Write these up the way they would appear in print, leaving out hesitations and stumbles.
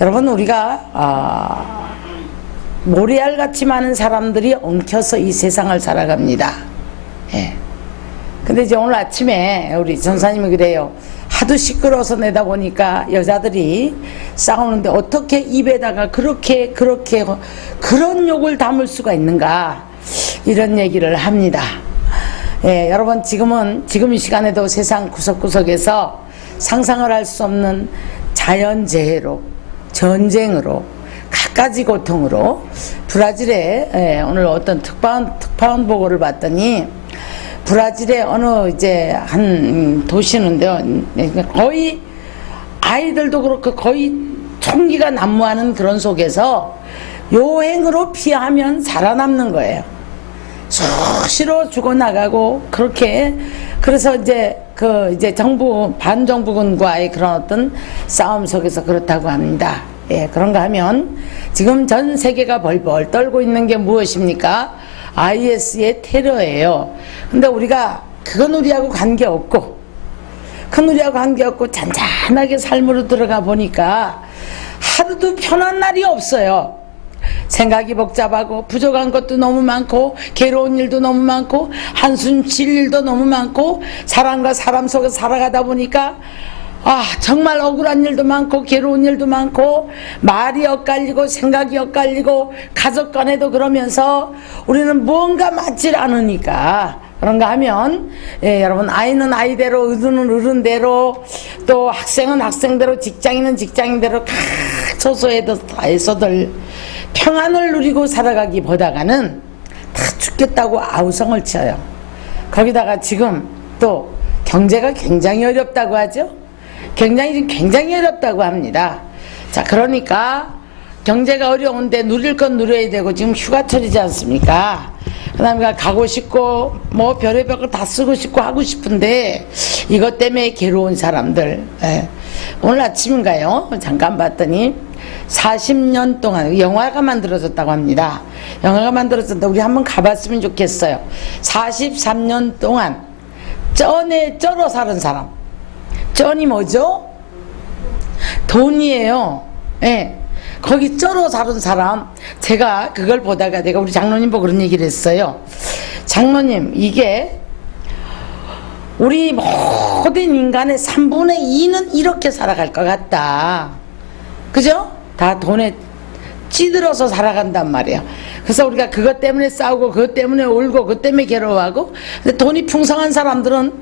여러분, 우리가 모래알같이 많은 사람들이 엉켜서 이 세상을 살아갑니다. 예. 근데 이제 오늘 아침에 우리 전사님이 그래요. 하도 시끄러워서 내다 보니까 여자들이 싸우는데 어떻게 입에다가 그렇게 그런 욕을 담을 수가 있는가, 이런 얘기를 합니다. 예, 여러분, 지금 이 시간에도 세상 구석구석에서 상상을 할 수 없는 자연재해로, 전쟁으로, 갖가지 고통으로, 브라질에 오늘 어떤 특파원 보고를 봤더니, 브라질의 어느 이제 한 도시는데요, 거의 아이들도 그렇고 거의 총기가 난무하는 그런 속에서 요행으로 피하면 살아남는 거예요. 수시로 죽어나가고, 그래서 이제 반정부군과의 그런 어떤 싸움 속에서 그렇다고 합니다. 예, 그런가 하면 지금 전 세계가 벌벌 떨고 있는 게 무엇입니까? IS의 테러예요. 근데 그건 우리하고 관계없고, 잔잔하게 삶으로 들어가 보니까 하루도 편한 날이 없어요. 생각이 복잡하고, 부족한 것도 너무 많고, 괴로운 일도 너무 많고, 한숨 쉴 일도 너무 많고, 사람과 사람 속에 살아가다 보니까 정말 억울한 일도 많고, 괴로운 일도 많고, 말이 엇갈리고, 생각이 엇갈리고, 가족 간에도 그러면서 우리는 무언가 맞질 않으니까, 그런가 하면, 예, 여러분, 아이는 아이대로, 어른은 어른대로, 또 학생은 학생대로, 직장인은 직장인대로 각 소소에서들 평안을 누리고 살아가기보다가는 다 죽겠다고 아우성을 쳐요. 거기다가 지금 또 경제가 굉장히 어렵다고 하죠. 굉장히 어렵다고 합니다. 자, 그러니까 경제가 어려운데 누릴 건 누려야 되고, 지금 휴가철이지 않습니까? 그 다음에 가고 싶고, 뭐 별의별 걸 다 쓰고 싶고 하고 싶은데, 이것 때문에 괴로운 사람들. 예. 오늘 아침인가요? 잠깐 봤더니 40년 동안 영화가 만들어졌다고 합니다. 영화가 만들어졌는데 우리 한번 가봤으면 좋겠어요. 43년 동안 쩔어 사는 사람. 쩐이 뭐죠? 돈이에요. 예. 거기 쩔어 사는 사람, 제가 그걸 보다가 내가 우리 장로님 보고 그런 얘기를 했어요. 장로님, 이게 우리 모든 인간의 3분의 2는 이렇게 살아갈 것 같다. 그죠? 다 돈에 찌들어서 살아간단 말이야. 그래서 우리가 그것 때문에 싸우고, 그것 때문에 울고, 그것 때문에 괴로워하고. 근데 돈이 풍성한 사람들은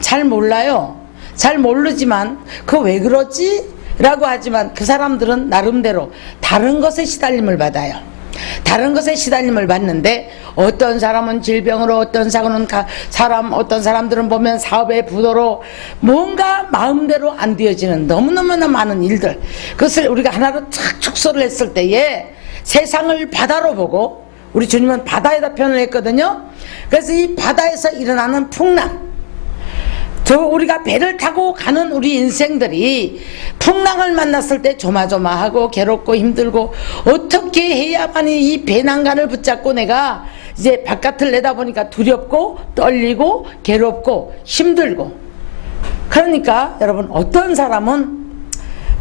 잘 몰라요. 잘 모르지만 그거 왜 그러지? 라고 하지만 그 사람들은 나름대로 다른 것에 시달림을 받아요. 다른 것에 시달림을 받는데, 어떤 사람은 질병으로, 어떤 사람들은 보면 사업의 부도로, 뭔가 마음대로 안 되어지는 너무너무나 많은 일들, 그것을 우리가 하나로 쫙 축소를 했을 때에 세상을 바다로 보고, 우리 주님은 바다에다 표현을 했거든요. 그래서 이 바다에서 일어나는 풍랑, 우리가 배를 타고 가는 우리 인생들이 풍랑을 만났을 때 조마조마하고 괴롭고 힘들고, 어떻게 해야만이 이 배난간을 붙잡고 내가 이제 바깥을 내다보니까 두렵고 떨리고 괴롭고 힘들고. 그러니까 여러분, 어떤 사람은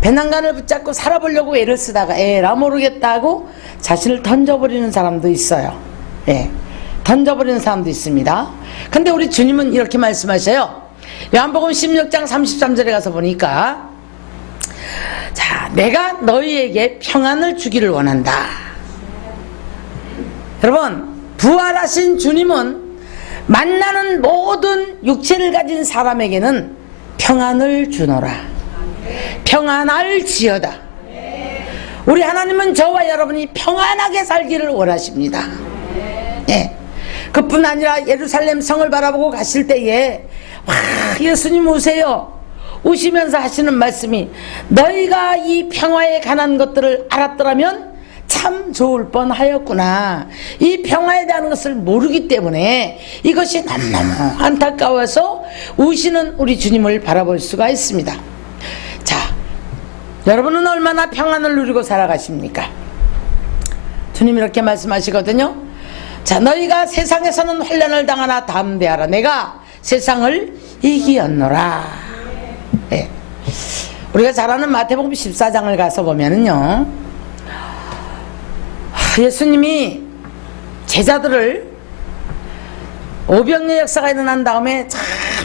배난간을 붙잡고 살아보려고 애를 쓰다가 에라 모르겠다고 자신을 던져버리는 사람도 있어요. 예, 던져버리는 사람도 있습니다. 근데 우리 주님은 이렇게 말씀하셔요. 요한복음 16장 33절에 가서 보니까, 자, 내가 너희에게 평안을 주기를 원한다. 여러분, 부활하신 주님은 만나는 모든 육체를 가진 사람에게는 평안을 주노라. 평안할지어다. 우리 하나님은 저와 여러분이 평안하게 살기를 원하십니다. 예. 그뿐 아니라 예루살렘 성을 바라보고 가실 때에 예수님 오세요. 오시면서 하시는 말씀이, 너희가 이 평화에 관한 것들을 알았더라면 참 좋을 뻔하였구나. 이 평화에 대한 것을 모르기 때문에 이것이 너무너무 안타까워서 우시는 우리 주님을 바라볼 수가 있습니다. 자, 여러분은 얼마나 평안을 누리고 살아가십니까? 주님이 이렇게 말씀하시거든요. 자, 너희가 세상에서는 환난을 당하나 담대하라. 내가 세상을 이기었노라. 네. 우리가 잘 아는 마태복음 14장을 가서 보면은요, 예수님이 제자들을 오병이어 역사가 일어난 다음에 참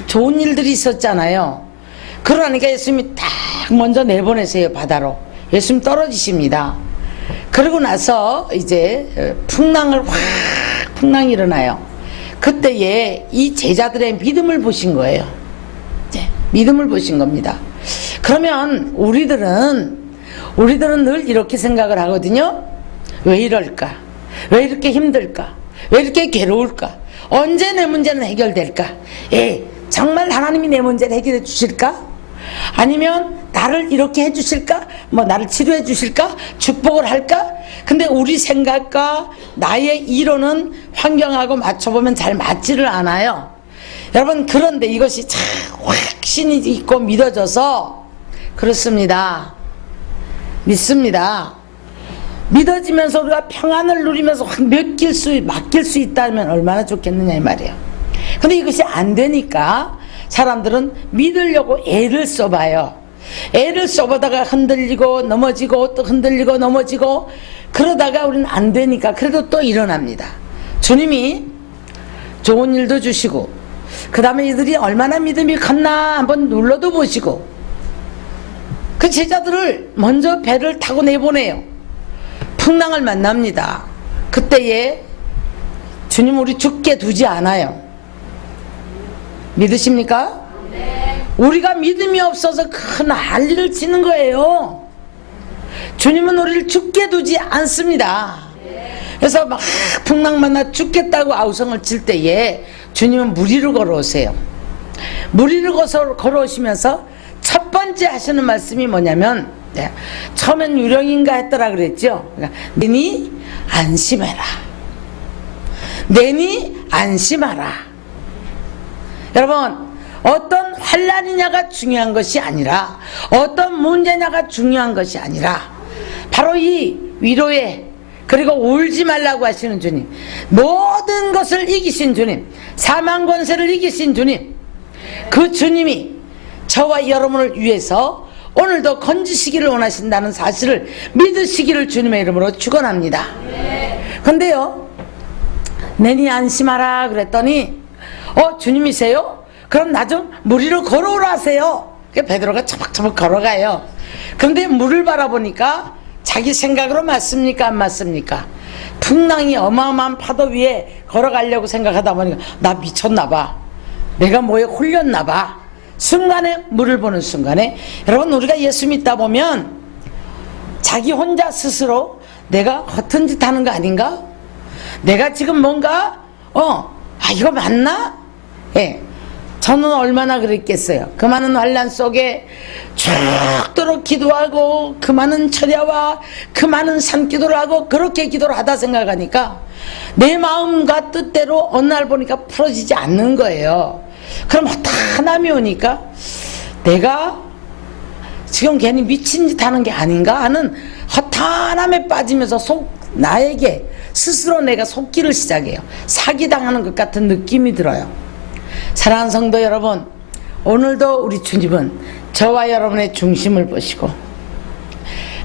좋은 일들이 있었잖아요. 그러니까 예수님이 딱 먼저 내보내세요, 바다로. 예수님 떨어지십니다. 그러고 나서 이제 풍랑이 일어나요. 그때에 이 제자들의 믿음을 보신 거예요. 믿음을 보신 겁니다. 그러면 우리들은 늘 이렇게 생각을 하거든요. 왜 이럴까? 왜 이렇게 힘들까? 왜 이렇게 괴로울까? 언제 내 문제는 해결될까? 정말 하나님이 내 문제를 해결해 주실까? 아니면 나를 이렇게 해 주실까? 나를 치료해 주실까? 축복을 할까? 근데 우리 생각과 나의 이론은 환경하고 맞춰보면 잘 맞지를 않아요. 여러분, 그런데 이것이 참 확신이 있고 믿어져서 그렇습니다. 믿습니다. 믿어지면서 우리가 평안을 누리면서 맡길 수 있다면 얼마나 좋겠느냐 이 말이에요. 근데 이것이 안 되니까 사람들은 믿으려고 애를 써봐요. 애를 써보다가 흔들리고 넘어지고 또 흔들리고 넘어지고 그러다가 우리는 안 되니까 그래도 또 일어납니다. 주님이 좋은 일도 주시고 그 다음에 이들이 얼마나 믿음이 컸나 한번 눌러도 보시고 그 제자들을 먼저 배를 타고 내보내요. 풍랑을 만납니다. 그때에 주님 우리 죽게 두지 않아요. 믿으십니까? 네. 우리가 믿음이 없어서 큰 난리를 치는 거예요. 주님은 우리를 죽게 두지 않습니다. 그래서 막 풍랑 만나 죽겠다고 아우성을 칠 때에 주님은 물 위로 걸어오세요. 물 위로 걸어오시면서 첫 번째 하시는 말씀이 뭐냐면 처음엔 유령인가 했더라 그랬죠. 그러니까 내니 안심해라. 내니 안심하라. 여러분, 어떤 환난이냐가 중요한 것이 아니라 어떤 문제냐가 중요한 것이 아니라 바로 이 위로에 그리고 울지 말라고 하시는 주님, 모든 것을 이기신 주님, 사망 권세를 이기신 주님, 그 주님이 저와 여러분을 위해서 오늘도 건지시기를 원하신다는 사실을 믿으시기를 주님의 이름으로 축원합니다. 근데요, 내니 안심하라 그랬더니 주님이세요? 그럼 나 좀 물 위로 걸어오라 하세요. 베드로가 차박차박 걸어가요. 그런데 물을 바라보니까 자기 생각으로 맞습니까? 안 맞습니까? 풍랑이 어마어마한 파도 위에 걸어가려고 생각하다 보니까 나 미쳤나봐. 내가 뭐에 홀렸나봐. 순간에 물을 보는 순간에 여러분, 우리가 예수 믿다 보면 자기 혼자 스스로 내가 허튼 짓 하는 거 아닌가? 내가 지금 뭔가 이거 맞나? 저는 얼마나 그랬겠어요. 그 많은 환난 속에 죽도록 기도하고 그 많은 철야와 그 많은 산기도를 하고 그렇게 기도를 하다 생각하니까 내 마음과 뜻대로 어느 날 보니까 풀어지지 않는 거예요. 그럼 허탄함이 오니까 내가 지금 괜히 미친 짓 하는 게 아닌가 하는 허탄함에 빠지면서 나에게 스스로 내가 속기를 시작해요. 사기당하는 것 같은 느낌이 들어요. 사랑하는 성도 여러분, 오늘도 우리 주님은 저와 여러분의 중심을 보시고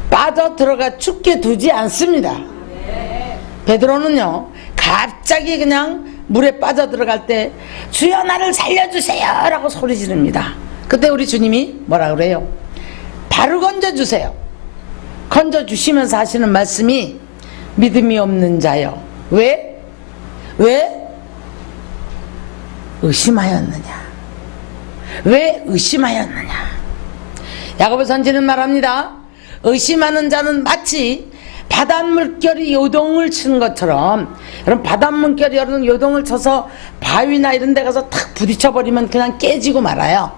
빠져들어가 죽게 두지 않습니다. 베드로는요, 갑자기 그냥 물에 빠져들어갈 때 주여 나를 살려주세요 라고 소리 지릅니다. 그때 우리 주님이 뭐라 그래요? 바로 건져주세요. 건져주시면서 하시는 말씀이 믿음이 없는 자요. 왜? 의심하였느냐? 왜 의심하였느냐? 야고보 선지는 말합니다. 의심하는 자는 마치 바닷물결이 요동을 치는 것처럼, 여러분, 바닷물결이 요동을 쳐서 바위나 이런 데 가서 탁 부딪혀버리면 그냥 깨지고 말아요.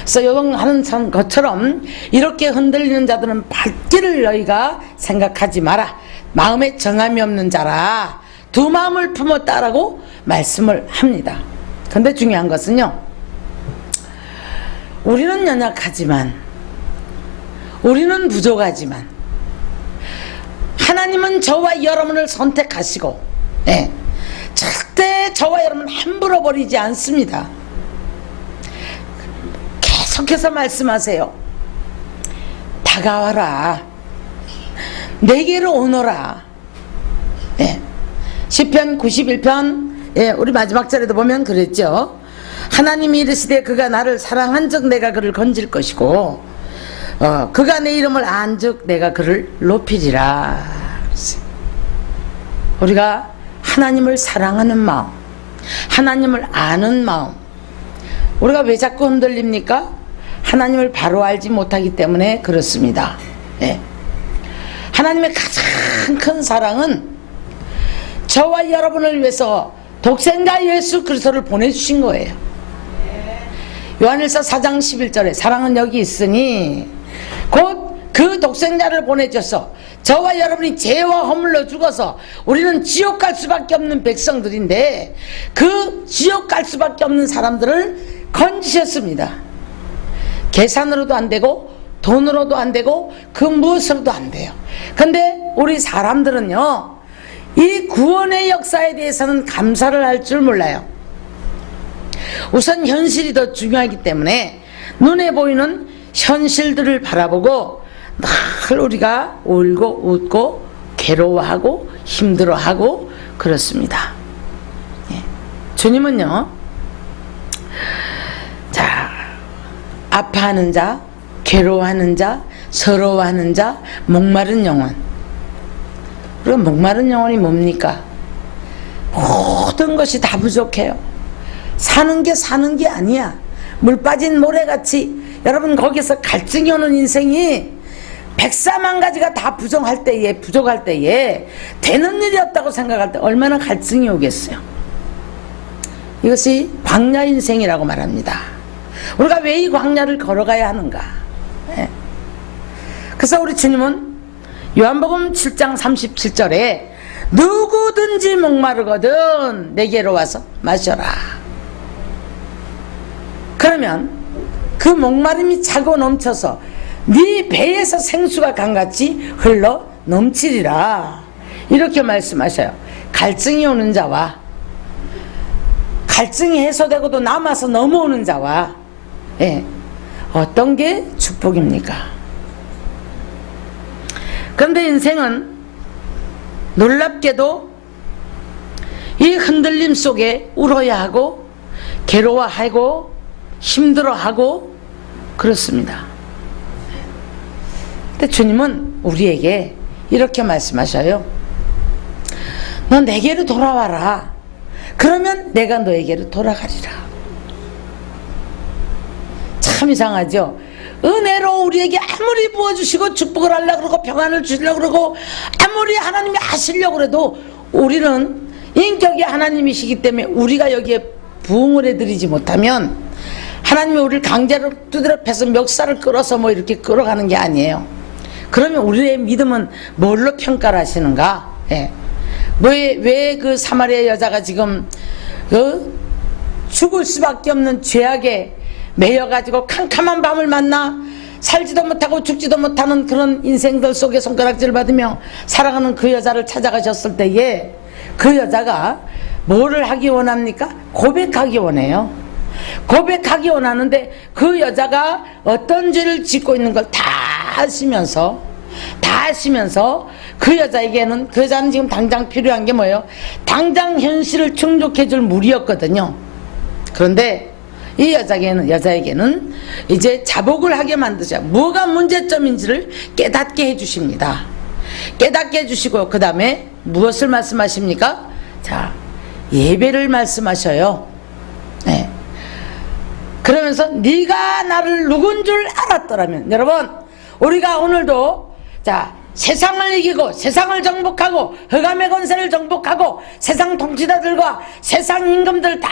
그래서 요동하는 것처럼 이렇게 흔들리는 자들은 받기를 너희가 생각하지 마라. 마음에 정함이 없는 자라 두 마음을 품었다라고 말씀을 합니다. 근데 중요한 것은요, 우리는 연약하지만, 우리는 부족하지만 하나님은 저와 여러분을 선택하시고 절대 저와 여러분 함부로 버리지 않습니다. 계속해서 말씀하세요. 다가와라. 내게로 오너라. 예. 시편 91편 우리 마지막 절에도 보면 그랬죠. 하나님이 이르시되 그가 나를 사랑한 즉 내가 그를 건질 것이고 그가 내 이름을 안 즉 내가 그를 높이리라. 우리가 하나님을 사랑하는 마음, 하나님을 아는 마음, 우리가 왜 자꾸 흔들립니까? 하나님을 바로 알지 못하기 때문에 그렇습니다. 예. 하나님의 가장 큰 사랑은 저와 여러분을 위해서 독생자 예수 그리스도를 보내주신 거예요. 요한일서 4장 11절에 사랑은 여기 있으니 곧 그 독생자를 보내줘서 저와 여러분이 죄와 허물로 죽어서 우리는 지옥 갈 수밖에 없는 백성들인데 그 지옥 갈 수밖에 없는 사람들을 건지셨습니다. 계산으로도 안 되고 돈으로도 안 되고 그 무엇으로도 안 돼요. 근데 우리 사람들은요, 이 구원의 역사에 대해서는 감사를 할 줄 몰라요. 우선 현실이 더 중요하기 때문에 눈에 보이는 현실들을 바라보고 늘 우리가 울고 웃고 괴로워하고 힘들어하고 그렇습니다. 예. 주님은요, 자, 아파하는 자, 괴로워하는 자, 서러워하는 자, 목마른 영혼. 우리가 목마른 영혼이 뭡니까? 모든 것이 다 부족해요. 사는 게 아니야. 물 빠진 모래같이 여러분 거기서 갈증이 오는 인생이 104만 가지가 다 부족할 때에 되는 일이 없다고 생각할 때 얼마나 갈증이 오겠어요. 이것이 광야 인생이라고 말합니다. 우리가 왜 이 광야를 걸어가야 하는가? 예. 그래서 우리 주님은 요한복음 7장 37절에 누구든지 목마르거든 내게로 와서 마셔라. 그러면 그 목마름이 차고 넘쳐서 네 배에서 생수가 강같이 흘러 넘치리라. 이렇게 말씀하셔요. 갈증이 오는 자와 갈증이 해소되고도 남아서 넘어오는 자와 예, 어떤 게 축복입니까? 그런데 인생은 놀랍게도 이 흔들림 속에 울어야 하고 괴로워하고 힘들어하고 그렇습니다. 근데 주님은 우리에게 이렇게 말씀하셔요. 너 내게로 돌아와라. 그러면 내가 너에게로 돌아가리라. 참 이상하죠? 은혜로 우리에게 아무리 부어주시고 축복을 하려고 그러고 평안을 주시려고 그러고 아무리 하나님이 하시려고 그래도 우리는 인격이 하나님이시기 때문에 우리가 여기에 부응을 해드리지 못하면 하나님이 우리를 강제로 두드려 패서 멱살을 끌어서 뭐 이렇게 끌어가는 게 아니에요. 그러면 우리의 믿음은 뭘로 평가를 하시는가? 예. 왜 그 사마리아 여자가 지금 죽을 수밖에 없는 죄악에 매여가지고 캄캄한 밤을 만나 살지도 못하고 죽지도 못하는 그런 인생들 속에 손가락질을 받으며 살아가는 그 여자를 찾아가셨을 때에 그 여자가 뭐를 하기 원합니까? 고백하기 원해요. 고백하기 원하는데 그 여자가 어떤 죄를 짓고 있는 걸 다 아시면서 그 여자에게는 그 여자는 지금 당장 필요한 게 뭐예요? 당장 현실을 충족해 줄 물이었거든요. 그런데 이 여자에게는 이제 자복을 하게 만드셔. 뭐가 문제점인지를 깨닫게 해주십니다. 깨닫게 해주시고 그 다음에 무엇을 말씀하십니까? 자, 예배를 말씀하셔요. 네. 그러면서 네가 나를 누군 줄 알았더라면, 여러분 우리가 오늘도 자 세상을 이기고 세상을 정복하고 흑암의 권세를 정복하고 세상 통치자들과 세상 임금들 다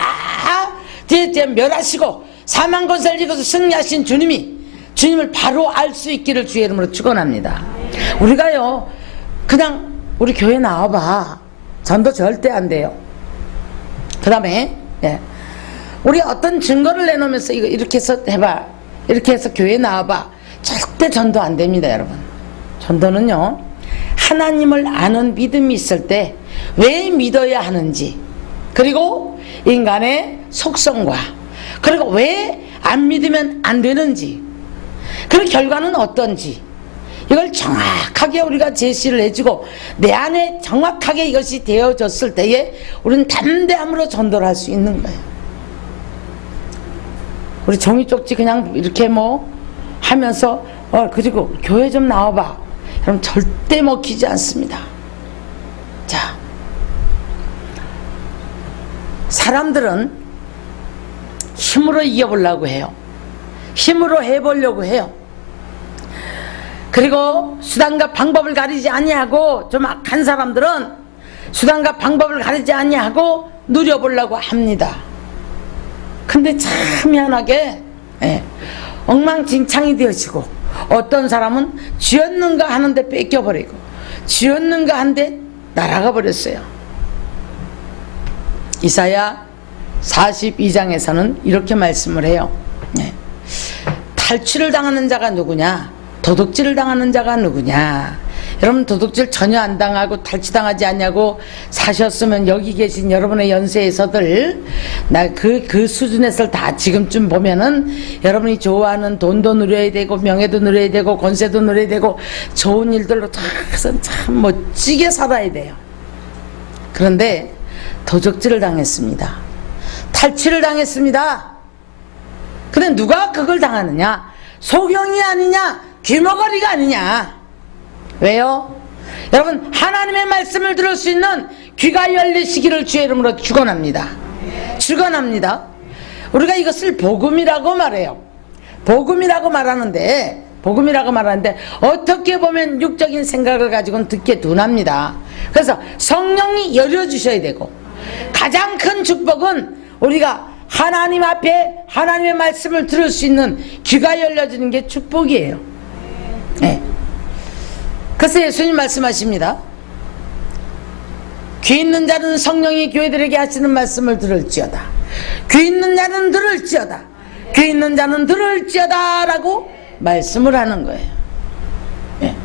멸하시고 사망 권세를 이겨서 승리하신 주님을 바로 알 수 있기를 주의 이름으로 축원합니다. 우리가요 그냥 우리 교회 나와봐 전도 절대 안 돼요. 그 다음에 우리 어떤 증거를 내놓으면서 이렇게 해서 해봐, 이렇게 해서 교회 나와봐, 절대 전도 안 됩니다. 여러분, 전도는요 하나님을 아는 믿음이 있을 때 왜 믿어야 하는지, 그리고 인간의 속성과, 그리고 왜 안 믿으면 안 되는지, 그 결과는 어떤지, 이걸 정확하게 우리가 제시를 해주고 내 안에 정확하게 이것이 되어졌을 때에 우리는 담대함으로 전도를 할 수 있는 거예요. 우리 종이 쪽지 그냥 이렇게 뭐 하면서 그리고 교회 좀 나와봐, 그럼 절대 먹히지 않습니다. 자, 사람들은 힘으로 이겨보려고 해요. 힘으로 해보려고 해요. 그리고 수단과 방법을 가리지 아니하고, 좀 악한 사람들은 수단과 방법을 가리지 아니하고 누려보려고 합니다. 근데 참 희한하게 엉망진창이 되어지고, 어떤 사람은 쥐었는가 하는데 뺏겨버리고, 쥐었는가 하는데 날아가 버렸어요. 이사야 42장에서는 이렇게 말씀을 해요. 탈취를 당하는 자가 누구냐? 도둑질을 당하는 자가 누구냐? 여러분, 도둑질 전혀 안 당하고 탈취당하지 않냐고 사셨으면 여기 계신 여러분의 연세에서들 그 수준에서 다 지금쯤 보면은 여러분이 좋아하는 돈도 누려야 되고 명예도 누려야 되고 권세도 누려야 되고 좋은 일들로 참 멋지게 살아야 돼요. 그런데 도둑질을 당했습니다. 탈취를 당했습니다. 근데 누가 그걸 당하느냐? 소경이 아니냐? 귀머거리가 아니냐? 왜요? 여러분, 하나님의 말씀을 들을 수 있는 귀가 열리시기를 주의 이름으로 축원합니다. 축원합니다. 우리가 이것을 복음이라고 말해요. 복음이라고 말하는데 어떻게 보면 육적인 생각을 가지고는 듣기에 둔합니다. 그래서 성령이 열어주셔야 되고, 가장 큰 축복은 우리가 하나님 앞에 하나님의 말씀을 들을 수 있는 귀가 열려지는 게 축복이에요. 네. 그래서 예수님 말씀하십니다. 귀 있는 자는 성령이 교회들에게 하시는 말씀을 들을지어다. 귀 있는 자는 들을지어다. 귀 있는 자는 들을지어다 라고 말씀을 하는 거예요. 네.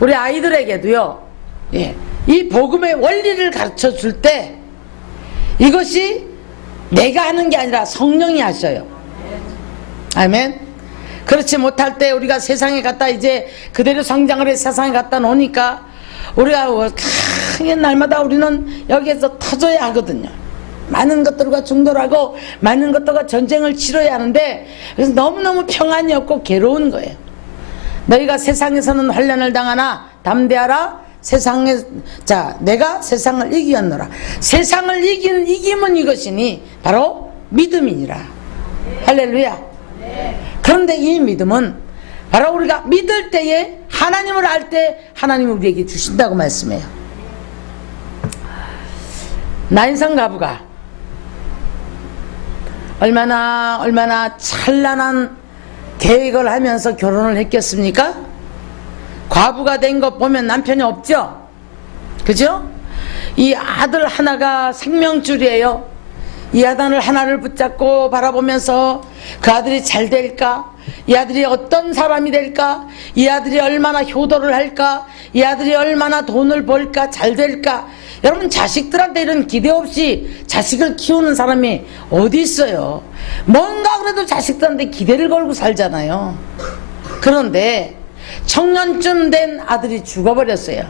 우리 아이들에게도요, 이 복음의 원리를 가르쳐 줄 때 이것이 내가 하는 게 아니라 성령이 하셔요. 아멘. 그렇지 못할 때 우리가 세상에 갖다 이제 그대로 성장을 해서 세상에 갖다 놓으니까 우리가 날마다 우리는 여기에서 터져야 하거든요. 많은 것들과 충돌하고 많은 것들과 전쟁을 치러야 하는데, 그래서 너무너무 평안이 없고 괴로운 거예요. 너희가 세상에서는 환난을 당하나 담대하라. 내가 세상을 이기었노라. 세상을 이김은 이것이니 바로 믿음이니라. 할렐루야. 그런데 이 믿음은 바로 우리가 믿을 때에, 하나님을 알 때 하나님이 우리에게 주신다고 말씀해요. 나인성 가부가 얼마나 찬란한 계획을 하면서 결혼을 했겠습니까? 과부가 된 거 보면 남편이 없죠? 그죠? 이 아들 하나가 생명줄이에요. 이 아들 하나를 붙잡고 바라보면서 그 아들이 잘 될까? 이 아들이 어떤 사람이 될까? 이 아들이 얼마나 효도를 할까? 이 아들이 얼마나 돈을 벌까? 잘 될까? 여러분, 자식들한테 이런 기대 없이 자식을 키우는 사람이 어디 있어요? 뭔가 그래도 자식들한테 기대를 걸고 살잖아요. 그런데 청년쯤 된 아들이 죽어버렸어요.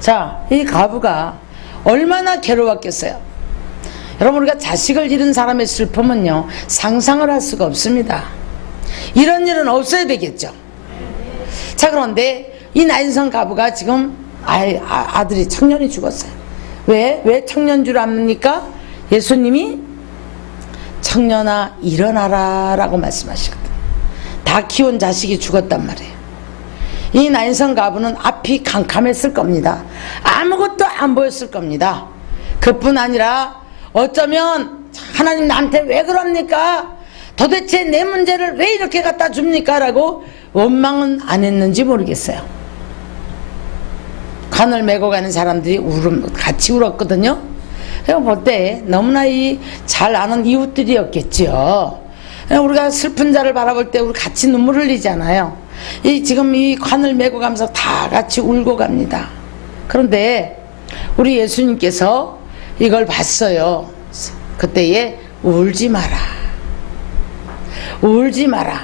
자, 이 가부가 얼마나 괴로웠겠어요. 여러분, 우리가 자식을 잃은 사람의 슬픔은요, 상상을 할 수가 없습니다. 이런 일은 없어야 되겠죠. 자, 그런데 이 나인성 가부가 지금 아들이 청년이 죽었어요. 왜 청년 줄 압니까? 예수님이 청년아 일어나라 라고 말씀하시거든요. 다 키운 자식이 죽었단 말이에요. 이 나인성 가부는 앞이 캄캄했을 겁니다. 아무것도 안 보였을 겁니다. 그뿐 아니라 어쩌면 하나님 나한테 왜 그럽니까? 도대체 내 문제를 왜 이렇게 갖다 줍니까? 라고 원망은 안 했는지 모르겠어요. 관을 메고 가는 사람들이 같이 울었거든요. 그래서 볼 때 너무나 잘 아는 이웃들이었겠죠. 우리가 슬픈 자를 바라볼 때 우리 같이 눈물 흘리잖아요. 지금 이 관을 메고 가면서 다 같이 울고 갑니다. 그런데 우리 예수님께서 이걸 봤어요. 그때에 울지 마라. 울지 마라.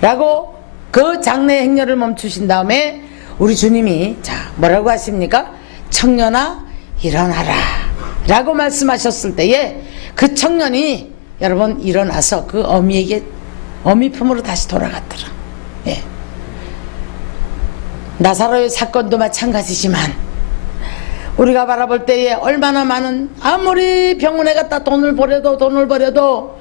라고 그 장래 행렬을 멈추신 다음에 우리 주님이 자 뭐라고 하십니까? 청년아 일어나라 라고 말씀하셨을 때에 그 청년이 여러분 일어나서 그 어미에게 어미 품으로 다시 돌아갔더라. 예. 나사로의 사건도 마찬가지지만 우리가 바라볼 때에 얼마나 많은 아무리 병원에 갔다 돈을 버려도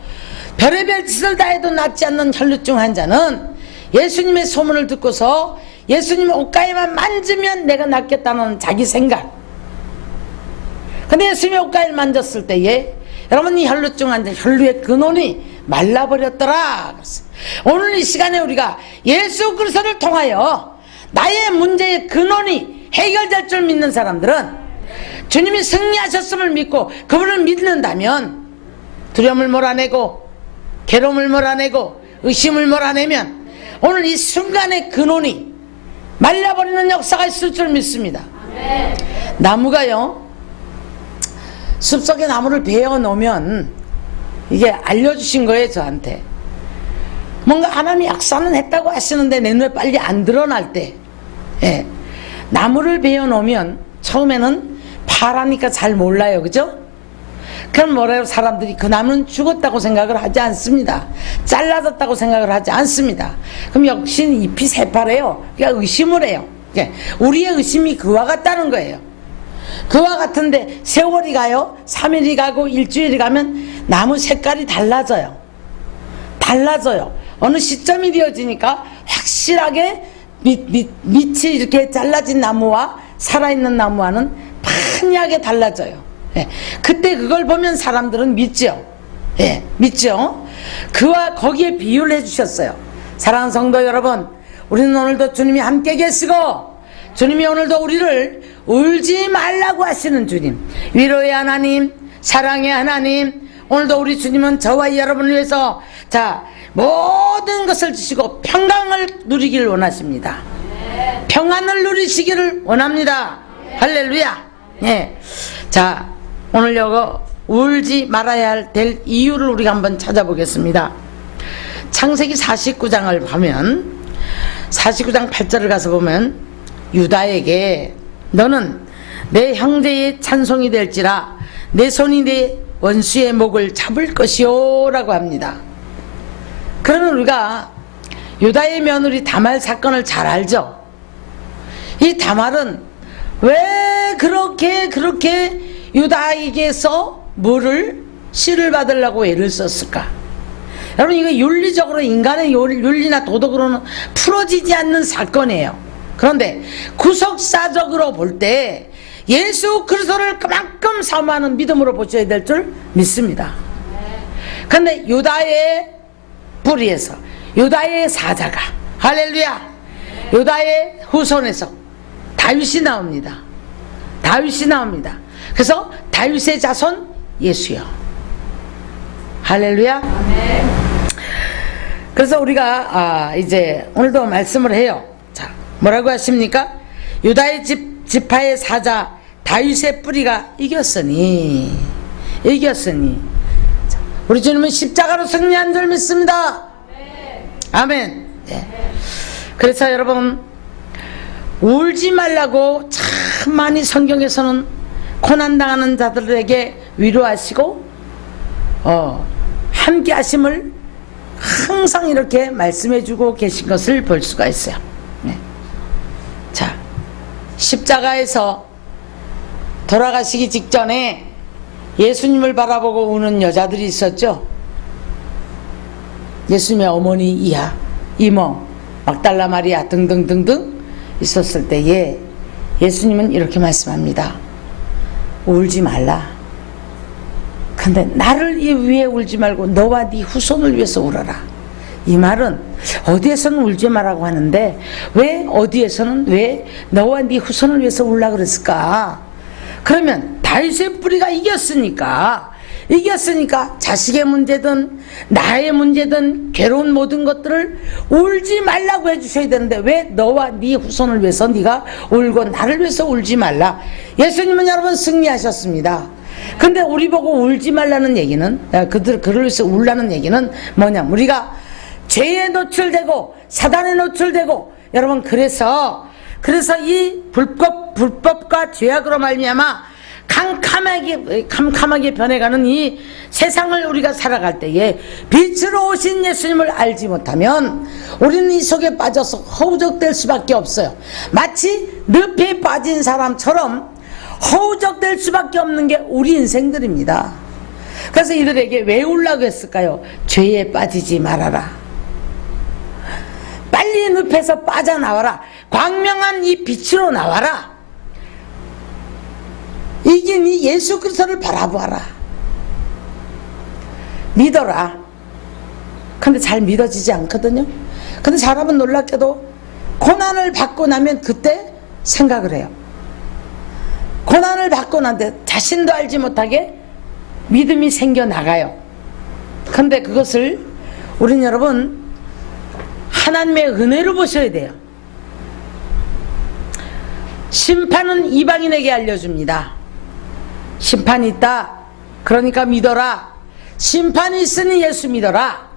별의별 짓을 다 해도 낫지 않는 혈루증 환자는 예수님의 소문을 듣고서 예수님 옷가에만 만지면 내가 낫겠다는 자기 생각. 근데 예수님의 옷가를 만졌을 때에 여러분 이 혈루증 환자 혈루의 근원이 말라버렸더라. 오늘 이 시간에 우리가 예수 그리스도를 통하여 나의 문제의 근원이 해결될 줄 믿는 사람들은 주님이 승리하셨음을 믿고 그분을 믿는다면 두려움을 몰아내고 괴로움을 몰아내고 의심을 몰아내면 오늘 이 순간의 근원이 말라버리는 역사가 있을 줄 믿습니다. 나무가요 숲속에 나무를 베어 놓으면 이게 알려주신 거예요 저한테. 뭔가 하나님이 약사는 했다고 하시는데 내 눈에 빨리 안 드러날 때 예. 나무를 베어 놓으면 처음에는 파라니까 잘 몰라요 그죠? 그럼 뭐래요? 사람들이 그 나무는 죽었다고 생각을 하지 않습니다. 잘라졌다고 생각을 하지 않습니다. 그럼 역시 잎이 새파래요. 그러니까 의심을 해요. 우리의 의심이 그와 같다는 거예요. 그와 같은데 세월이 가요 3일이 가고 일주일이 가면 나무 색깔이 달라져요. 어느 시점이 되어지니까 확실하게 밑이 이렇게 잘라진 나무와 살아있는 나무와는 판이하게 달라져요. 예. 그때 그걸 보면 사람들은 믿죠. 예, 믿죠. 그와 거기에 비유를 해주셨어요. 사랑하는 성도 여러분, 우리는 오늘도 주님이 함께 계시고 주님이 오늘도 우리를 울지 말라고 하시는 주님, 위로의 하나님, 사랑의 하나님, 오늘도 우리 주님은 저와 여러분을 위해서 자 모든 것을 주시고 평강을 누리기를 원하십니다. 평안을 누리시기를 원합니다. 할렐루야. 예. 자 오늘 여거 울지 말아야 될 이유를 우리가 한번 찾아보겠습니다. 창세기 49장을 보면 49장 8절을 가서 보면 유다에게 너는 내 형제의 찬송이 될지라 내 손이 내 원수의 목을 잡을 것이요 라고 합니다. 그러면 우리가 유다의 며느리 다말 사건을 잘 알죠. 이 다말은 왜 그렇게 유다에게서 뭐를 씨를 받으려고 애를 썼을까? 여러분 이거 윤리적으로 인간의 윤리나 도덕으로는 풀어지지 않는 사건이에요. 그런데 구속사적으로 볼 때 예수 그리스도를 그만큼 사모하는 믿음으로 보셔야 될 줄 믿습니다. 그런데 유다의 뿌리에서 유다의 사자가 할렐루야 유다의 후손에서 다윗이 나옵니다. 그래서 다윗의 자손 예수요. 할렐루야. 그래서 우리가 이제 오늘도 말씀을 해요. 자, 뭐라고 하십니까? 유다의 지파의 사자 다윗의 뿌리가 이겼으니 자, 우리 주님은 십자가로 승리한 줄 믿습니다. 아멘. 네. 그래서 여러분 울지 말라고 참 많이 성경에서는 고난당하는 자들에게 위로하시고 함께 하심을 항상 이렇게 말씀해 주고 계신 것을 볼 수가 있어요. 네. 자, 십자가에서 돌아가시기 직전에 예수님을 바라보고 우는 여자들이 있었죠. 예수님의 어머니 이하, 이모, 막달라 마리아 등등등등 있었을 때에 예수님은 이렇게 말씀합니다. 울지 말라. 근데 나를 위해 울지 말고 너와 네 후손을 위해서 울어라. 이 말은 어디에서는 울지 말라고 하는데 왜 어디에서는 왜 너와 네 후손을 위해서 울라 그랬을까? 그러면 다윗의 뿌리가 이겼으니까 자식의 문제든 나의 문제든 괴로운 모든 것들을 울지 말라고 해주셔야 되는데 왜 너와 네 후손을 위해서 네가 울고 나를 위해서 울지 말라. 예수님은 여러분 승리하셨습니다. 근데 우리 보고 울지 말라는 얘기는 그를 위해서 울라는 얘기는 뭐냐, 우리가 죄에 노출되고 사단에 노출되고 여러분 그래서 이 불법과 죄악으로 말미암아 캄캄하게 변해가는 이 세상을 우리가 살아갈 때에 빛으로 오신 예수님을 알지 못하면 우리는 이 속에 빠져서 허우적될 수밖에 없어요. 마치 늪에 빠진 사람처럼 허우적될 수밖에 없는 게 우리 인생들입니다. 그래서 이들에게 왜 울라고 했을까요? 죄에 빠지지 말아라. 빨리 늪에서 빠져나와라. 광명한 이 빛으로 나와라. 이긴 이 예수 그리스도를 바라보아라. 믿어라. 근데 잘 믿어지지 않거든요. 근데 사람은 놀랍게도 고난을 받고 나면 그때 생각을 해요. 고난을 받고 난데 자신도 알지 못하게 믿음이 생겨나가요. 근데 그것을 우린 여러분 하나님의 은혜로 보셔야 돼요. 심판은 이방인에게 알려줍니다. 심판이 있다. 그러니까 믿어라. 심판이 있으니 예수 믿어라.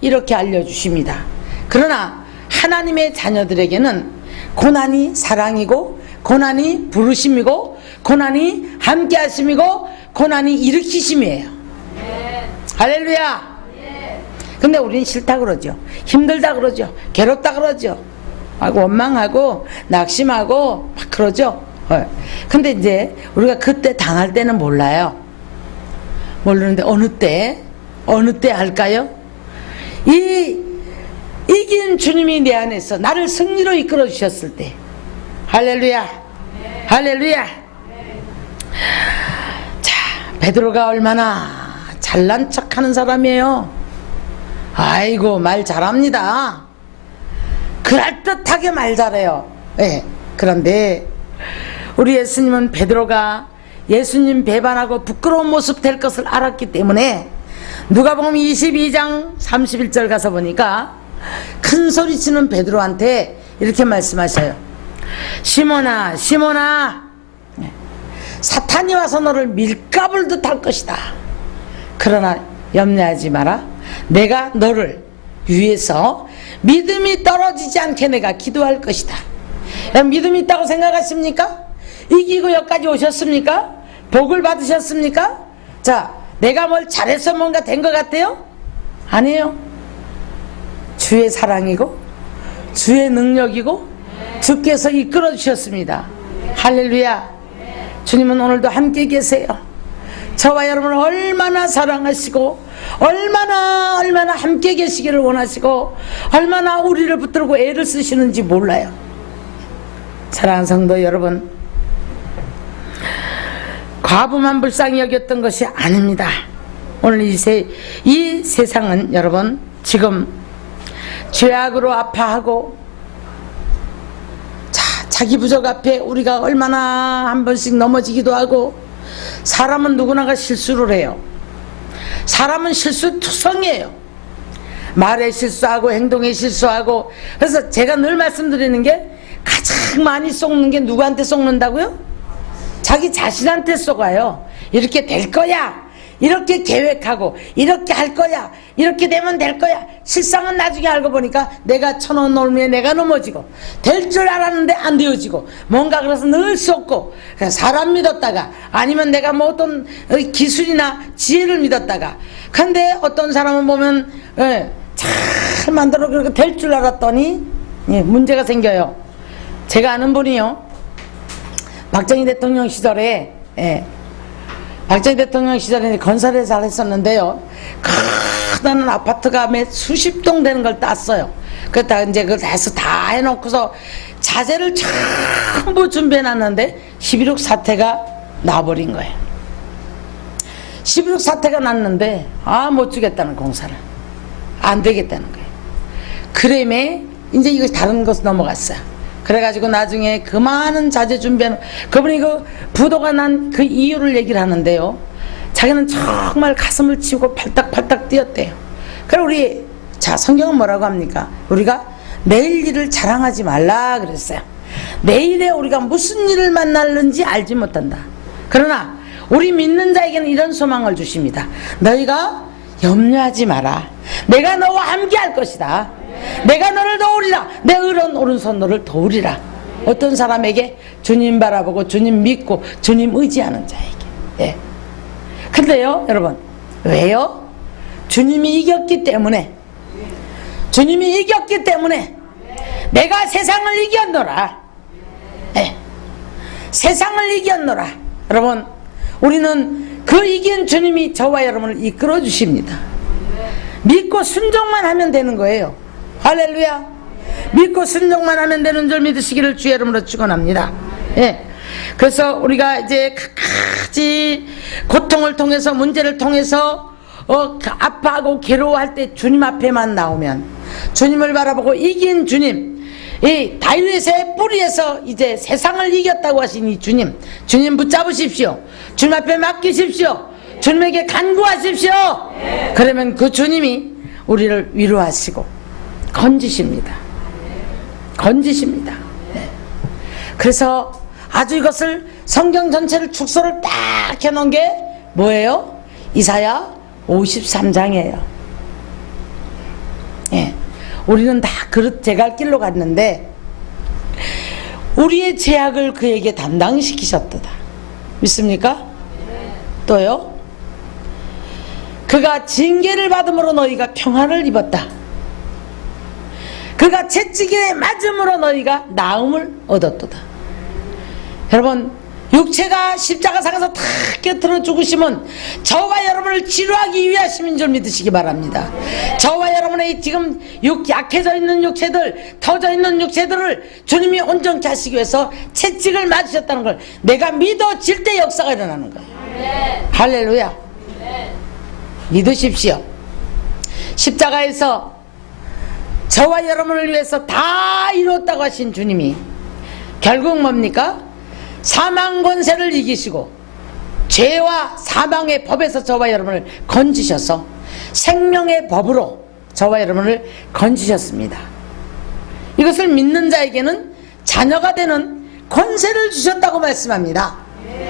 이렇게 알려주십니다. 그러나 하나님의 자녀들에게는 고난이 사랑이고 고난이 부르심이고 고난이 함께 하심이고 고난이 일으키심이에요. 할렐루야. 근데 우리는 싫다 그러죠. 힘들다 그러죠. 괴롭다 그러죠. 원망하고 낙심하고 막 그러죠. 근데 이제 우리가 그때 당할 때는 몰라요. 모르는데 어느 때 할까요? 이긴 주님이 내 안에서 나를 승리로 이끌어 주셨을 때. 할렐루야. 할렐루야. 자, 베드로가 얼마나 잘난 척하는 사람이에요. 아이고 말 잘합니다. 그럴듯하게 말 잘해요. 네. 그런데 우리 예수님은 베드로가 예수님 배반하고 부끄러운 모습 될 것을 알았기 때문에 누가복음 22장 31절 가서 보니까 큰 소리치는 베드로한테 이렇게 말씀하셔요. 시몬아 시몬아, 사탄이 와서 너를 밀가불 듯할 것이다. 그러나 염려하지 마라. 내가 너를 위해서 믿음이 떨어지지 않게 내가 기도할 것이다. 믿음이 있다고 생각하십니까? 이기고 여기까지 오셨습니까? 복을 받으셨습니까? 자, 내가 뭘 잘해서 뭔가 된 것 같아요? 아니에요. 주의 사랑이고 주의 능력이고 주께서 이끌어 주셨습니다. 할렐루야. 주님은 오늘도 함께 계세요. 저와 여러분을 얼마나 사랑하시고 얼마나 함께 계시기를 원하시고 얼마나 우리를 붙들고 애를 쓰시는지 몰라요. 사랑하는 성도 여러분, 과부만 불쌍히 여겼던 것이 아닙니다. 오늘 이 세상은 여러분 지금 죄악으로 아파하고 자기 부족 앞에 우리가 얼마나 한 번씩 넘어지기도 하고, 사람은 누구나가 실수를 해요. 사람은 실수투성이에요. 말에 실수하고 행동에 실수하고. 그래서 제가 늘 말씀드리는 게 가장 많이 속는 게 누구한테 속는다고요? 자기 자신한테 속아요. 이렇게 될 거야, 이렇게 계획하고 이렇게 할 거야, 이렇게 되면 될 거야. 실상은 나중에 알고 보니까 내가 쳐놓은 놀미에 내가 넘어지고 될 줄 알았는데 안 되어지고 뭔가 그래서 늘 속고, 사람 믿었다가 아니면 내가 뭐 어떤 기술이나 지혜를 믿었다가, 근데 어떤 사람은 보면 잘 만들어 그렇게 될 줄 알았더니 문제가 생겨요. 제가 아는 분이요, 박정희 대통령 시절에 박정희 대통령 시절에 건설회사를 했었는데요, 크다는 아파트가 몇 수십 동 되는 걸 땄어요. 그랬다 이제 그걸 해서 다 해놓고서 자재를 전부 준비해놨는데 11.6 사태가 나버린 거예요. 11.6 사태가 났는데 못 주겠다는 공사를, 안 되겠다는 거예요. 그래매 이제 이거 다른 곳 넘어갔어요. 그래가지고 나중에 그 많은 자재 준비하는 그분이 그 부도가 난 그 이유를 얘기를 하는데요, 자기는 정말 가슴을 치고 팔딱팔딱 뛰었대요. 그래 우리 성경은 뭐라고 합니까? 우리가 내일 일을 자랑하지 말라 그랬어요. 내일에 우리가 무슨 일을 만날는지 알지 못한다. 그러나 우리 믿는 자에게는 이런 소망을 주십니다. 너희가 염려하지 마라. 내가 너와 함께 할 것이다. 내가 너를 도우리라. 내 오른손 너를 도우리라. 어떤 사람에게? 주님 바라보고 주님 믿고 주님 의지하는 자에게. 예. 근데요 여러분, 왜요? 주님이 이겼기 때문에, 주님이 이겼기 때문에 내가 세상을 이겼노라. 예. 세상을 이겼노라. 여러분, 우리는 그 이긴 주님이 저와 여러분을 이끌어 주십니다. 믿고 순종만 하면 되는 거예요. 할렐루야. 믿고 순종만 하면 되는 줄 믿으시기를 주의 이름으로 축원합니다. 예. 그래서 우리가 이제 각가지 고통을 통해서, 문제를 통해서 아파하고 괴로워할 때 주님 앞에만 나오면, 주님을 바라보고 이긴 주님, 이 다윗의 뿌리에서 이제 세상을 이겼다고 하신 이 주님, 주님 붙잡으십시오. 주님 앞에 맡기십시오. 주님에게 간구하십시오. 그러면 그 주님이 우리를 위로하시고 건지십니다. 건지십니다. 네. 그래서 아주 이것을 성경 전체를 축소를 딱 해놓은 게 뭐예요? 이사야 53장이에요. 예. 우리는 다 그릇 제갈 길로 갔는데 우리의 죄악을 그에게 담당시키셨도다. 믿습니까? 또요? 그가 징계를 받음으로 너희가 평안을 입었다. 그가 채찍에 맞음으로 너희가 나음을 얻었도다. 여러분, 육체가 십자가상에서 탁 곁들어 죽으시면 저와 여러분을 치료하기 위하심인 줄 믿으시기 바랍니다. 저와 여러분의 지금 약해져 있는 육체들, 터져 있는 육체들을 주님이 온전케 하시기 위해서 채찍을 맞으셨다는 걸 내가 믿어질 때 역사가 일어나는 거예요. 할렐루야. 믿으십시오. 십자가에서 저와 여러분을 위해서 다 이뤘다고 하신 주님이 결국 뭡니까? 사망 권세를 이기시고 죄와 사망의 법에서 저와 여러분을 건지셔서 생명의 법으로 저와 여러분을 건지셨습니다. 이것을 믿는 자에게는 자녀가 되는 권세를 주셨다고 말씀합니다.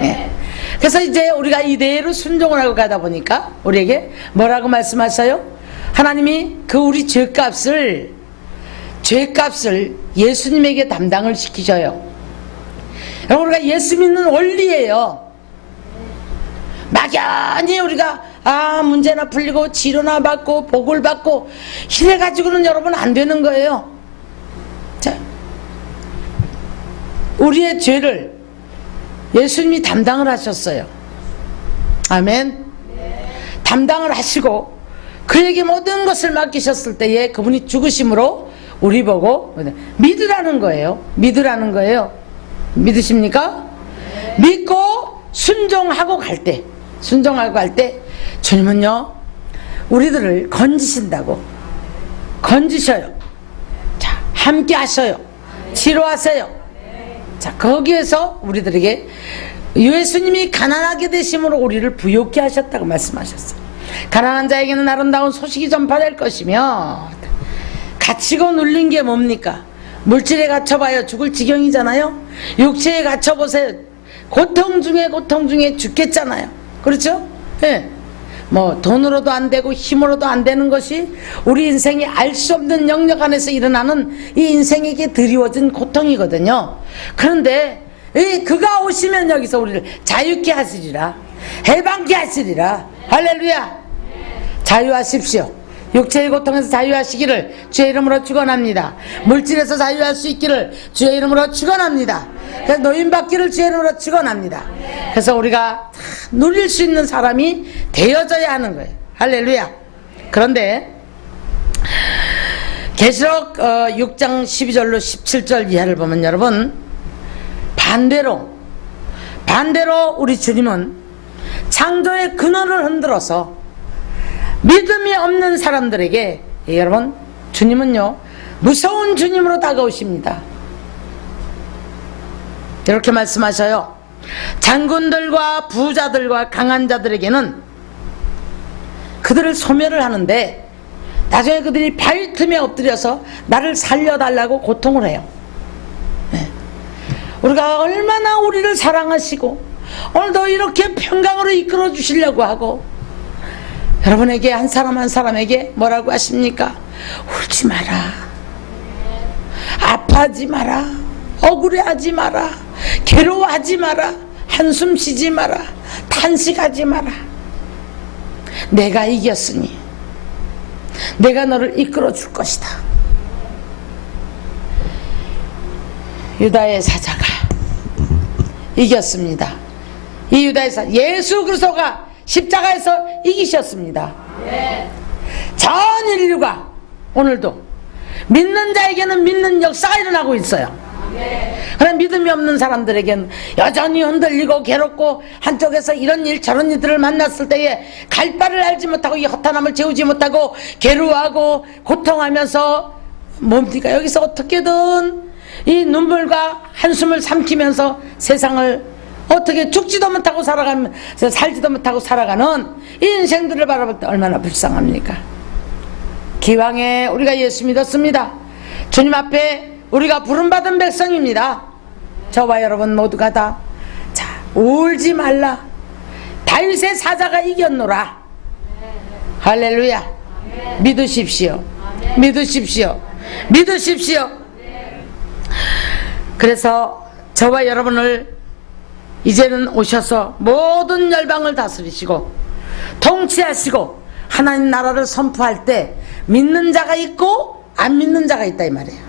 예. 그래서 이제 우리가 이대로 순종을 하고 가다 보니까 우리에게 뭐라고 말씀하셔요? 하나님이 그 우리 죄값을 예수님에게 담당을 시키셔요. 여러분, 우리가 예수 믿는 원리예요. 막연히 우리가 문제나 풀리고 치료나 받고 복을 받고 이래가지고는 여러분 안 되는 거예요. 자, 우리의 죄를 예수님이 담당을 하셨어요. 아멘. 담당을 하시고 그에게 모든 것을 맡기셨을 때에 그분이 죽으심으로 우리 보고 믿으라는 거예요. 믿으라는 거예요. 믿으십니까? 믿고 순종하고 갈 때, 주님은요 우리들을 건지신다고. 건지셔요. 자, 함께 하셔요. 치료하세요. 자, 거기에서 우리들에게 예수님이 가난하게 되심으로 우리를 부욕케 하셨다고 말씀하셨어요. 가난한 자에게는 아름다운 소식이 전파될 것이며, 갇히고 눌린 게 뭡니까? 물질에 갇혀봐요. 죽을 지경이잖아요. 육체에 갇혀보세요. 고통 중에 죽겠잖아요. 그렇죠? 예. 뭐 돈으로도 안 되고 힘으로도 안 되는 것이 우리 인생이 알 수 없는 영역 안에서 일어나는 이 인생에게 드리워진 고통이거든요. 그런데 그가 오시면 여기서 우리를 자유케 하시리라, 해방케 하시리라. 할렐루야. 자유하십시오. 육체의 고통에서 자유하시기를 주의 이름으로 축원합니다. 물질에서 자유할 수 있기를 주의 이름으로 축원합니다. 그래서 노인받기를 주의 이름으로 축원합니다. 그래서 우리가 누릴 수 있는 사람이 되어져야 하는 거예요. 할렐루야. 그런데 계시록 6장 12절로 17절 이하를 보면 여러분, 반대로 우리 주님은 창조의 근원을 흔들어서 믿음이 없는 사람들에게, 여러분, 주님은요 무서운 주님으로 다가오십니다. 이렇게 말씀하셔요. 장군들과 부자들과 강한 자들에게는 그들을 소멸을 하는데 나중에 그들이 발 틈에 엎드려서 나를 살려달라고 고통을 해요. 네. 우리가 얼마나 우리를 사랑하시고 오늘도 이렇게 평강으로 이끌어 주시려고 하고, 여러분에게 한 사람 한 사람에게 뭐라고 하십니까? 울지 마라, 아파하지 마라, 억울해하지 마라, 괴로워하지 마라, 한숨 쉬지 마라, 탄식하지 마라. 내가 이겼으니 내가 너를 이끌어 줄 것이다. 유다의 사자가 이겼습니다. 이 유다의 사자 예수 그리스도가 십자가에서 이기셨습니다. 전 인류가 오늘도 믿는 자에게는 믿는 역사가 일어나고 있어요. 그러나 믿음이 없는 사람들에게는 여전히 흔들리고 괴롭고, 한쪽에서 이런 일 저런 일들을 만났을 때에 갈 바를 알지 못하고 이 허탄함을 채우지 못하고 괴로워하고 고통하면서 뭡니까? 여기서 어떻게든 이 눈물과 한숨을 삼키면서 세상을 어떻게 죽지도 못하고 살아가면서 살지도 못하고 살아가는 이 인생들을 바라볼 때 얼마나 불쌍합니까? 기왕에 우리가 예수 믿었습니다. 주님 앞에 우리가 부름받은 백성입니다. 저와 여러분 모두가 다, 자, 울지 말라, 다윗의 사자가 이겼노라. 할렐루야. 믿으십시오. 믿으십시오. 믿으십시오. 그래서 저와 여러분을 이제는 오셔서 모든 열방을 다스리시고 통치하시고 하나님 나라를 선포할 때 믿는 자가 있고 안 믿는 자가 있다 이 말이에요.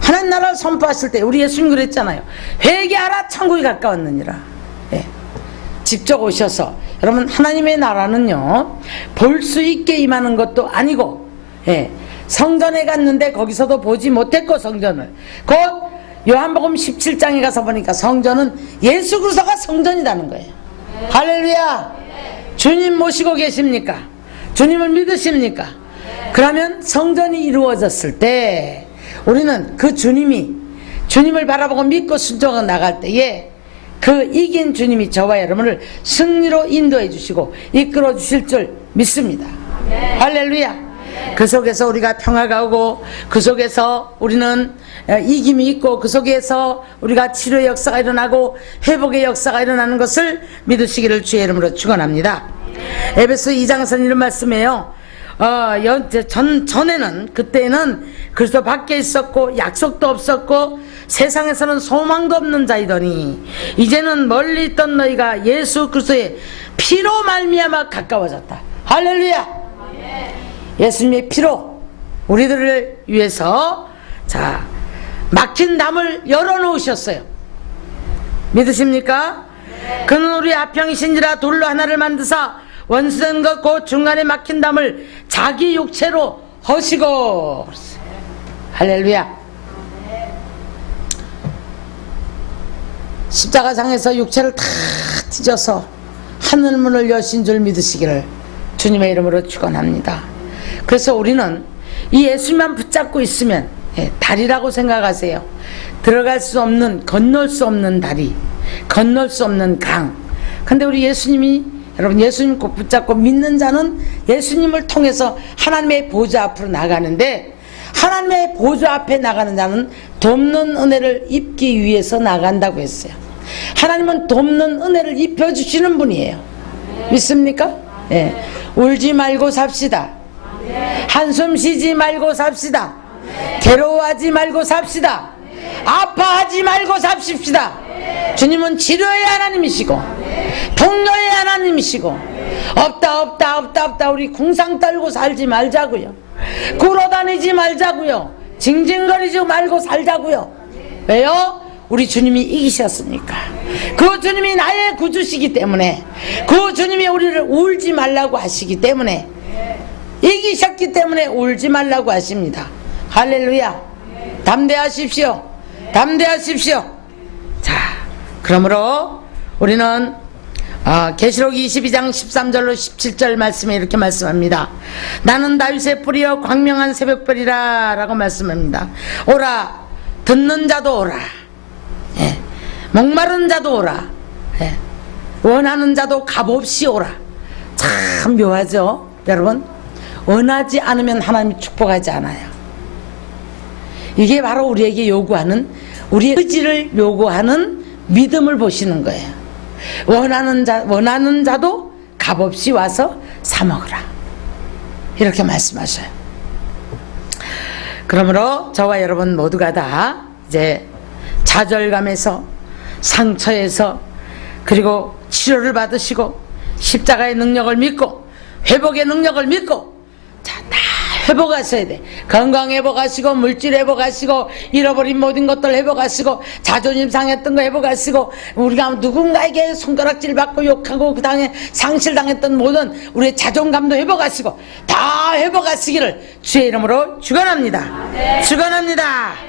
하나님 나라를 선포하실 때 우리 예수님 그랬잖아요. 회개하라, 천국이 가까웠느니라. 예. 직접 오셔서, 여러분 하나님의 나라는요 볼 수 있게 임하는 것도 아니고, 예, 성전에 갔는데 거기서도 보지 못했고, 성전을 곧 요한복음 17장에 가서 보니까 성전은 예수 그리스도가 성전이라는 거예요. 할렐루야. 주님 모시고 계십니까? 주님을 믿으십니까? 그러면 성전이 이루어졌을 때 우리는 그 주님을 바라보고 믿고 순종하고 나갈 때에 그 이긴 주님이 저와 여러분을 승리로 인도해 주시고 이끌어 주실 줄 믿습니다. 할렐루야. 그 속에서 우리가 평화가 오고, 그 속에서 우리는 이김이 있고, 그 속에서 우리가 치료의 역사가 일어나고 회복의 역사가 일어나는 것을 믿으시기를 주의 이름으로 축원합니다. 에베소 2장에서는 이런 말씀이에요. 전에는, 그때는 그리스도 밖에 있었고 약속도 없었고 세상에서는 소망도 없는 자이더니 이제는 멀리 있던 너희가 예수 그리스도의 피로 말미암아 가까워졌다. 할렐루야. 예수님의 피로 우리들을 위해서, 자, 막힌 담을 열어놓으셨어요. 믿으십니까? 그는 우리 합형이신지라 돌로 하나를 만드사 원수된 것 곧 중간에 막힌 담을 자기 육체로 허시고. 할렐루야. 십자가상에서 육체를 다 찢어서 하늘문을 여신 줄 믿으시기를 주님의 이름으로 축원합니다. 그래서 우리는 이 예수만 붙잡고 있으면, 다리라고 생각하세요. 들어갈 수 없는, 건널 수 없는 다리, 건널 수 없는 강. 근데 우리 예수님이, 여러분 예수님 꼭 붙잡고 믿는 자는 예수님을 통해서 하나님의 보좌 앞으로 나가는데, 하나님의 보좌 앞에 나가는 자는 돕는 은혜를 입기 위해서 나간다고 했어요. 하나님은 돕는 은혜를 입혀주시는 분이에요. 믿습니까? 예. 울지 말고 삽시다. 한숨 쉬지 말고 삽시다. 괴로워하지 말고 삽시다. 아파하지 말고 삽시다. 주님은 치료의 하나님이시고 동료의 하나님이시고, 없다 우리 궁상 떨고 살지 말자고요. 굴어다니지 말자고요. 징징거리지 말고 살자고요. 왜요? 우리 주님이 이기셨으니까. 그 주님이 나의 구주시기 때문에, 그 주님이 우리를 울지 말라고 하시기 때문에, 이기셨기 때문에 울지 말라고 하십니다. 할렐루야. 담대하십시오. 담대하십시오. 자, 그러므로 우리는 계시록 22장 13절로 17절 말씀에 이렇게 말씀합니다. 나는 다윗의 뿌리여 광명한 새벽별이라 라고 말씀합니다. 오라, 듣는 자도 오라. 예. 목마른 자도 오라. 예. 원하는 자도 값없이 오라. 참 묘하죠 여러분. 원하지 않으면 하나님이 축복하지 않아요. 이게 바로 우리에게 요구하는, 우리의 의지를 요구하는 믿음을 보시는 거예요. 원하는 자도 값없이 와서 사 먹으라. 이렇게 말씀하셔요. 그러므로 저와 여러분 모두가 다 이제 좌절감에서, 상처에서, 그리고 치료를 받으시고 십자가의 능력을 믿고 회복의 능력을 믿고, 자, 다 회복하셔야 돼. 건강 회복하시고, 물질 회복하시고, 잃어버린 모든 것들 회복하시고, 자존심 상했던 거 회복하시고, 우리가 누군가에게 손가락질 받고 욕하고 그 당에 상실당했던 모든 우리의 자존감도 회복하시고 다 회복하시기를 주의 이름으로 축원합니다. 축원합니다.